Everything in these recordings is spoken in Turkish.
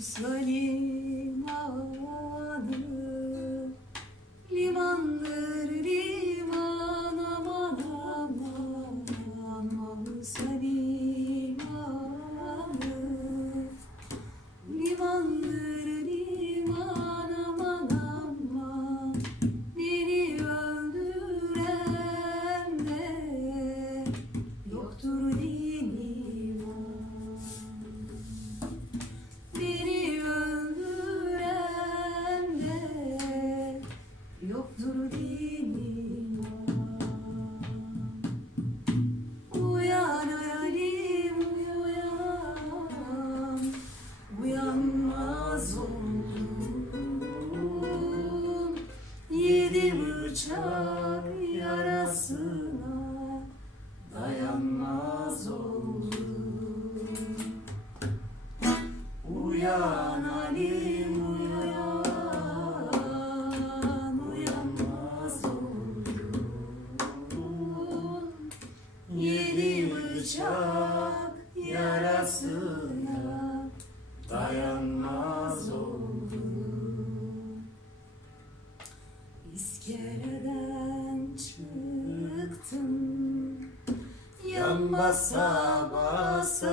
Salim adı limandır liman aman aman aman Salim adı limandır liman aman aman beni öldüren de yoktur divan. Beni öldüren de yoktur divan. Uyan hayalim uyan, uyanmaz oldum. Yedi bıçak yarasına dayanmaz oldum. Uyan halim uyan, uyanmaz oldum. Yedi bıçak yarasına dayanmaz oldum. İskeleden çıktım, yan basa basa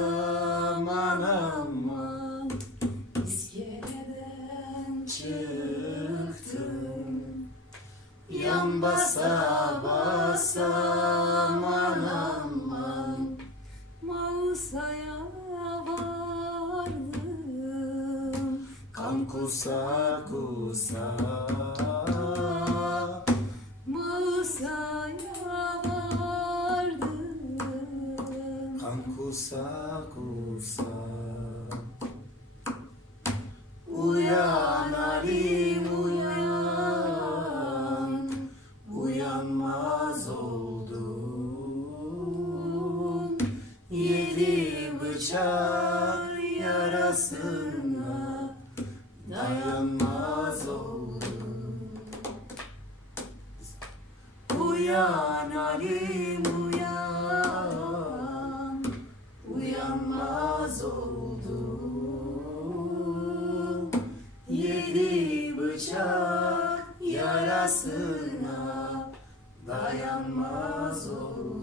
aman aman. İskeleden çıktım, yan basa basa aman aman. Mausa'ya vardım, kan kusa kusa. Mausa'ya vardım, kan kusa kusa. Uyan halim uyan, uyanmaz oldum. Yedi bıçak yarasına dayanmaz oldum. Uyan halim uyan, uyanmaz oldum. Yedi bıçak yarasına dayanmaz oldum.